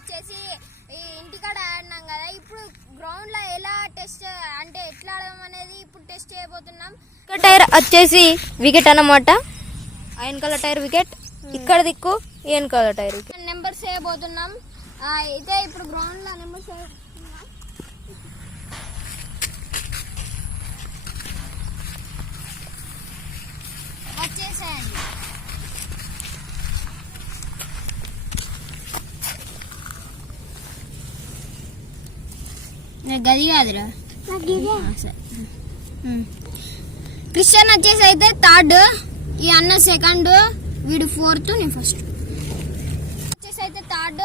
వచ్చేసి ఈ ఇంటికాడ ఆడినాం కదా. ఇప్పుడు గ్రౌండ్ లో ఎలా టెస్ట్ అంటే ఎట్లా ఆడడం అనేది ఇప్పుడు టెస్ట్ చేయబోతున్నాం. టైర్ వచ్చేసి వికెట్ అన్నమాట. వెనకాల టైర్ వికెట్, ఇక్కడ దిక్కు వెనకాల టైర్ వికెట్. నెంబర్స్ వేయబోతున్నాం. అయితే ఇప్పుడు గ్రౌండ్ లో నెంబర్స్ వచ్చేసేయండి. గది కాదురా. క్రిస్టియన్ వచ్చేసి అయితే థర్డ్, ఈ అన్న సెకండ్, వీడు ఫోర్త్, నేను ఫస్ట్. వచ్చేసి అయితే థర్డ్,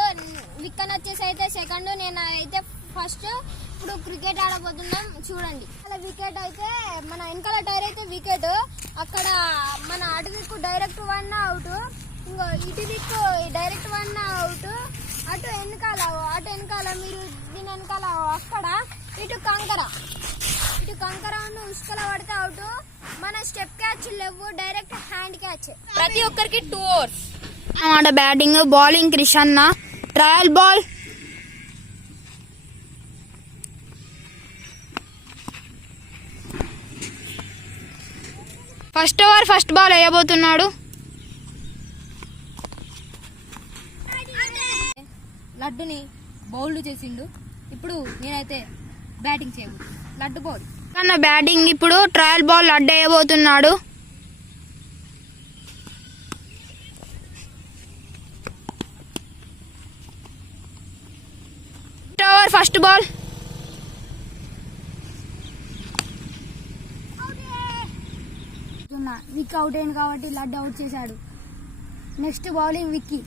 విక్కన్ వచ్చేసి అయితే సెకండ్, నేను అయితే ఫస్ట్. ఇప్పుడు క్రికెట్ ఆడబోతున్నాం చూడండి. అలా వికెట్ అయితే మన వెనకాల టైర్ అయితే వికెట్, అక్కడ మన అటు దిక్కు డైరెక్ట్ 1 అవుట్, ఇంకో ఇటు దిక్కు డైరెక్ట్ 1 అవుట్, అటు వెనకాల మీరు దీని వెనకాల అక్కడ ఇటు కంకర ఉసుకల పడితే అవుట్. మన స్టెప్ క్యాచ్ లేవు, డైరెక్ట్ హ్యాండ్ క్యాచ్. ప్రతి ఒక్కరికి 2 ఓవర్స్ అన్నమాట. Batting, bowling Krishanna. Trial ball first over first ball వేయబోతున్నాడు. లడ్డుని బౌల్డ్ చేసిండు. ఇప్పుడు నేనైతే బ్యాటింగ్ చేయబోతున్నా. లడ్డు బౌల్ అన్న బ్యాటింగ్. ఇప్పుడు ట్రయల్ బాల్ లడ్డు వేయబోతున్నాడు. First over first ball. విక్ అవుట్ అయింది కాబట్టి లడ్డు అవుట్ చేశాడు. Next bowling Vicky.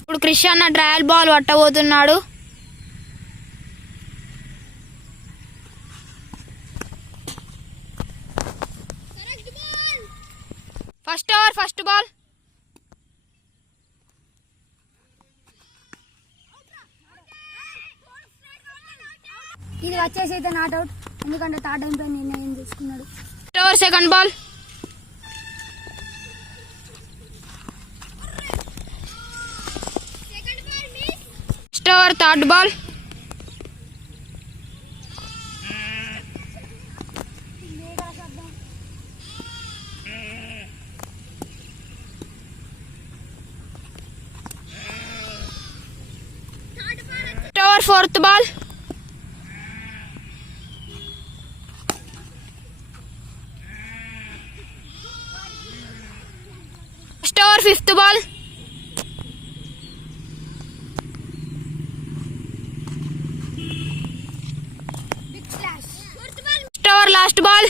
ఇప్పుడు క్రిషన్న ట్రయల్ బాల్ పట్టబోతున్నాడు. First over first ball. ఇది వచ్చేసి అయితే నాట్ అవుట్, ఎందుకంటే థర్డ్ ఎంపైర్ నిర్ణయం తీసుకున్నాడు. First over second ball. First over third ball. First over fourth ball. First over fifth ball. First over last ball.